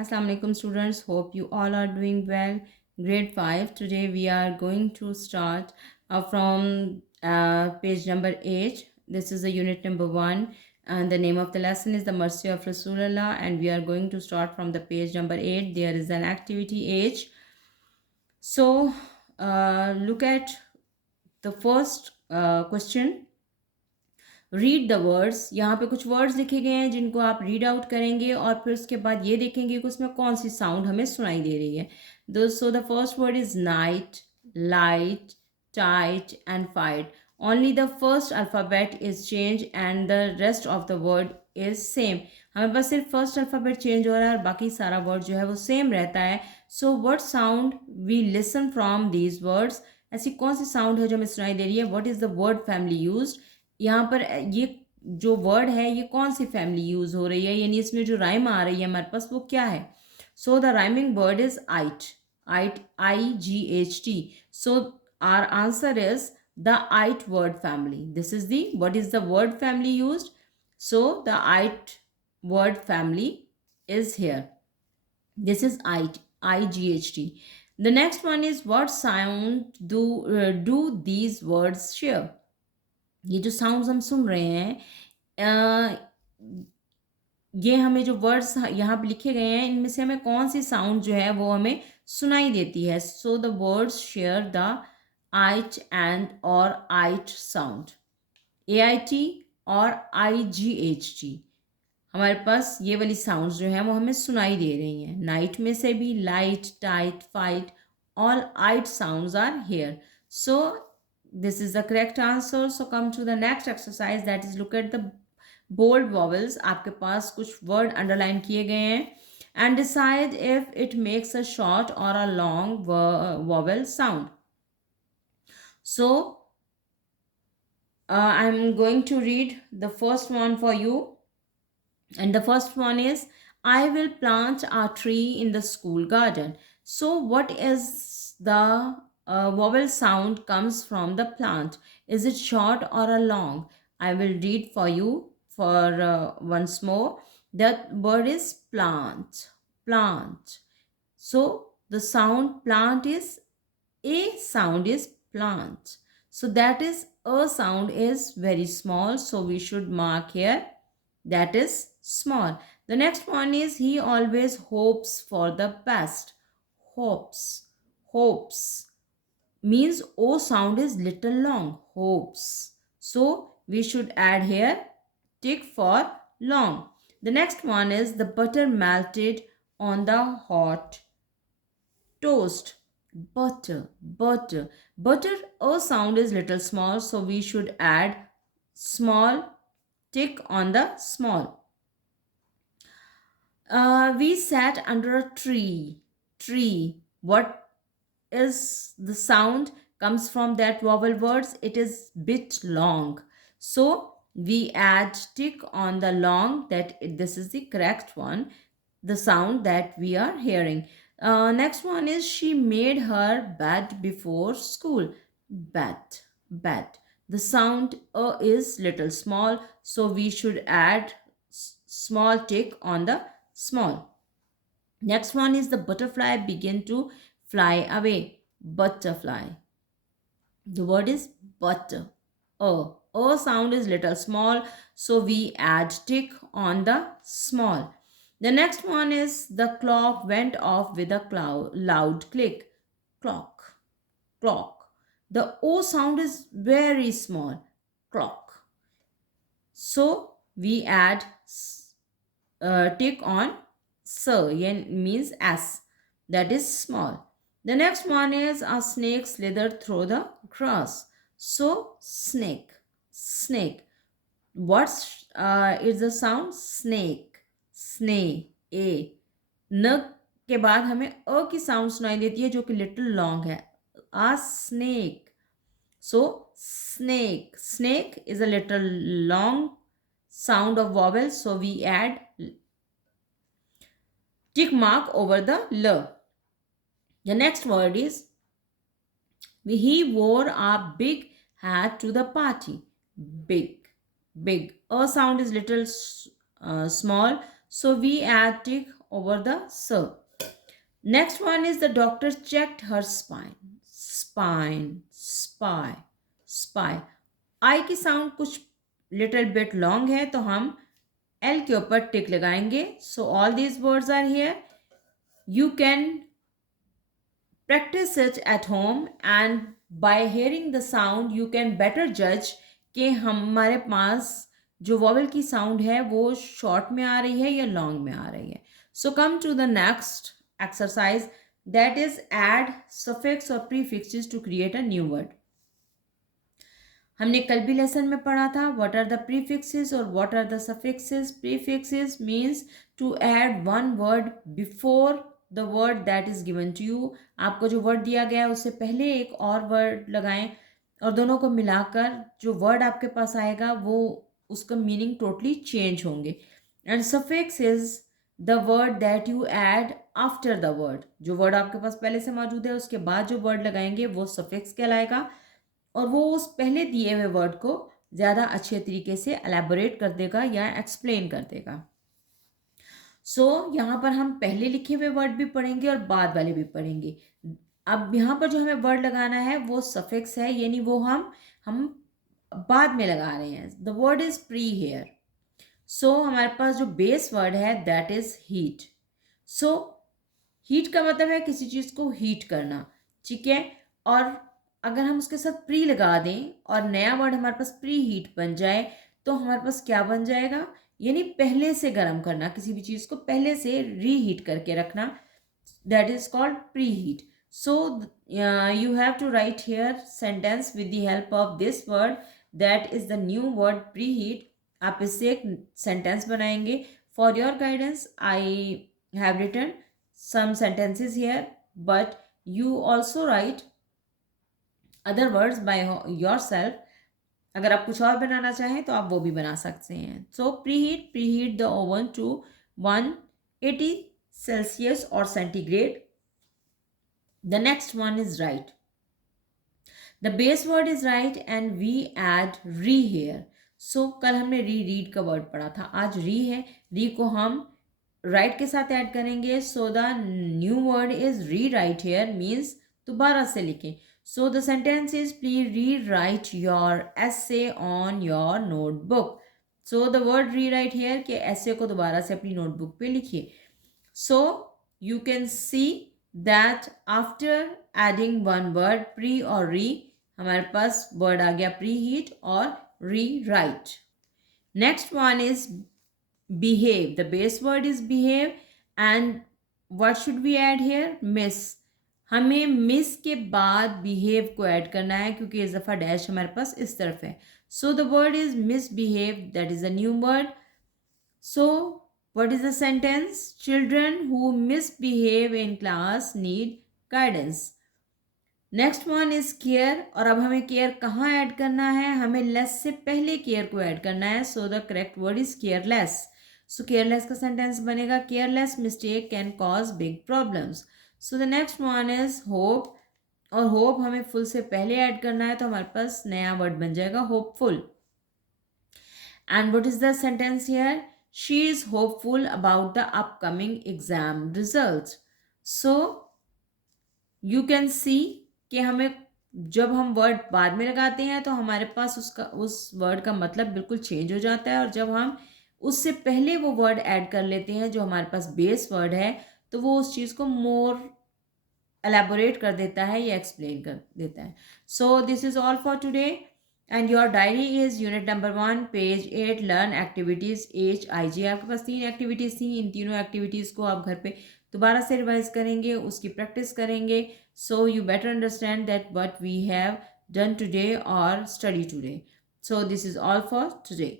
Assalamu alaikum students, hope you all are doing well. Grade 5, today we are going to start from page number 8. This is the unit number 1 and the name of the lesson is the mercy of Rasulullah, and we are going to start from the page number 8. There is an activity H. So look at the first question. Read the words. यहाँ पे कुछ वर्ड्स लिखे गए हैं जिनको आप read out करेंगे और फिर उसके बाद ये देखेंगे कि उसमें कौन सी साउंड हमें सुनाई दे रही है। So the first word is night, light, tight and fight. Only the first alphabet is change and the rest of the word is same. हमें बस सिर्फ फर्स्ट अल्फ़ाबेट चेंज हो रहा है और बाकी सारा वर्ड जो है वो सेम रहता है। So what sound we listen from these words. ऐसी कौन सी साउंड है जो हमें सुनाई दे रही है। What is the word family used. यहाँ पर ये जो वर्ड है ये कौन सी फैमिली यूज हो रही है, यानी इसमें जो राइम आ रही है हमारे पास वो क्या है। So the rhyming word is ight, ight, IGHT। So our answer is the ight word family. This is the what is the word family used. So the ight word family is here. This is IGHT. The next one is what sound do these words share. ये जो साउंड्स हम सुन रहे हैं ये हमें जो वर्ड्स यहाँ पे लिखे गए हैं इनमें से हमें कौन सी साउंड जो है वो हमें सुनाई देती है। So the words share the ight and और आइट साउंड। AIT और IGHT हमारे पास ये वाली साउंड्स जो है वो हमें सुनाई दे रही हैं। नाइट में से भी light, tight, fight, all ight sounds are here. So this is the correct answer. So come to the next exercise, that is look at the bold vowels. आपके पास कुछ word underline किए गए हैं and decide if it makes a short or a long vowel sound. So I'm going to read the first one for you, and the first one is I will plant a tree in the school garden. So what is the vowel sound comes from the plant? Is it short or a long? I will read for you for once more. The word is plant, plant. So the sound plant is a sound is plant. So that is a sound is very small. So we should mark here that is small. The next one is he always hopes for the best. Hopes, hopes means O sound is little long. Hopes. So we should add here tick for long. The next one is the butter melted on the hot toast. Butter, butter, butter. O sound is little small, so we should add small tick on the small. We sat under a tree. Tree. What is the sound comes from that vowel words? It is bit long. So we add tick on the long, that this is the correct one, the sound that we are hearing. Next one is she made her bed before school. Bed, bed. The sound is little small, so we should add small tick on the small. Next one is the butterfly begin to fly away. Butterfly. The word is butter. O sound is little small, so we add tick on the small. The next one is the clock went off with a loud click. Clock, clock. The O sound is very small. Clock. So we add tick on S, means S, that is small. The next one is a snake slithered through the grass. So snake, snake. What is the sound? Snake, snake. A न के बाद हमें अ की साउंड सुनाई देती है जो कि लिटिल लॉन्ग है. A snake. So snake, snake is a little long sound of vowel, so we add tick mark over the L. The next word is he wore a big hat to the party. Big, big. A sound is little small, so we add tick over the s. Next one is the doctor checked her spine. Spine, spy, spy. आई की साउंड कुछ little bit long है तो हम एल के ऊपर tick लगाएंगे. So all these words are here. You can practice it at home and by hearing the sound you can better judge कि हमारे पास जो वॉवल की साउंड है वो शॉर्ट में आ रही है या लॉन्ग में आ रही है. So come to the next exercise, that is add suffix और prefixes to create a new word. हमने कल भी लेसन में पढ़ा था व्हाट आर द प्रीफिक्सेस और what are the suffixes. Prefixes means to add one word before the word that is given to you. आपको जो वर्ड दिया गया है उससे पहले एक और वर्ड लगाएं और दोनों को मिलाकर जो वर्ड आपके पास आएगा वो उसका मीनिंग टोटली चेंज होंगे. And suffix is the word that you add after the word. जो वर्ड आपके पास पहले से मौजूद है उसके बाद जो वर्ड लगाएंगे वो सफिक्स कहलाएगा और वो उस पहले दिए हुए वर्ड को ज़्यादा अच्छे तरीके से एलैबोरेट कर देगा या एक्सप्लेन कर देगा. सो यहाँ पर हम पहले लिखे हुए वर्ड भी पढ़ेंगे और बाद वाले भी पढ़ेंगे. अब यहाँ पर जो हमें वर्ड लगाना है वो सफिक्स है, यानी वो हम बाद में लगा रहे हैं. The word is pre here. So हमारे पास जो बेस वर्ड है that is heat. So heat का मतलब है किसी चीज़ को हीट करना, ठीक है. और अगर हम उसके साथ प्री लगा दें और नया वर्ड हमारे पास प्री हीट बन जाए तो हमारे पास क्या बन जाएगा, यानी पहले से गर्म करना, किसी भी चीज़ को पहले से रीहीट करके रखना. That is called preheat. So you have to write here sentence with the help of this word that is the new word preheat. आप इससे एक सेंटेंस बनाएंगे. For your guidance I have written some sentences here but you also write other words by yourself. अगर आप कुछ और बनाना चाहें तो आप वो भी बना सकते हैं. So preheat the oven to 180 Celsius और centigrade. The next one is write. The base word is write and we add re here. So कल हमने रीड का वर्ड पढ़ा था, आज री है. री को हम राइट के साथ ऐड करेंगे. So the new word is rewrite here means दोबारा से लिखें. So the sentence is please rewrite your essay on your notebook. So the word rewrite here कि essay को दोबारा से अपनी notebook पे लिखिए. So you can see that after adding one word pre और re हमारे पास word आ गया preheat और rewrite. Next one is behave. The base word is behave and what should we add here? Miss. हमें मिस के बाद बिहेव को ऐड करना है क्योंकि इस दफ़ा डैश हमारे पास इस तरफ है. So the word is misbehave. That is a new word. So what is the sentence? Children who misbehave in class need guidance. Next one is care. और अब हमें केयर कहाँ ऐड करना है? हमें लेस से पहले केयर को ऐड करना है. So the correct word is careless. So careless का सेंटेंस बनेगा careless mistake can cause big problems. So the next one is hope. और होप हमें फुल से पहले ऐड करना है तो हमारे पास नया वर्ड बन जाएगा hopeful. And what is the sentence here? She is hopeful about the upcoming exam results. So you can see कि हमें जब हम वर्ड बाद में लगाते हैं तो हमारे पास उस वर्ड का मतलब बिल्कुल चेंज हो जाता है और जब हम उससे पहले वो वर्ड ऐड कर लेते हैं जो हमारे पास बेस वर्ड है तो वो उस चीज़ को मोर एलैबोरेट कर देता है या एक्सप्लेन कर देता है. सो this is all for today and your diary is unit number 1 पेज 8 लर्न एक्टिविटीज़ HIG. आपके पास 3 एक्टिविटीज़ थी. इन तीनों एक्टिविटीज़ को आप घर पे दोबारा से रिवाइज करेंगे, उसकी प्रैक्टिस करेंगे. So you better understand that what we have done today और study today. So this is all for today.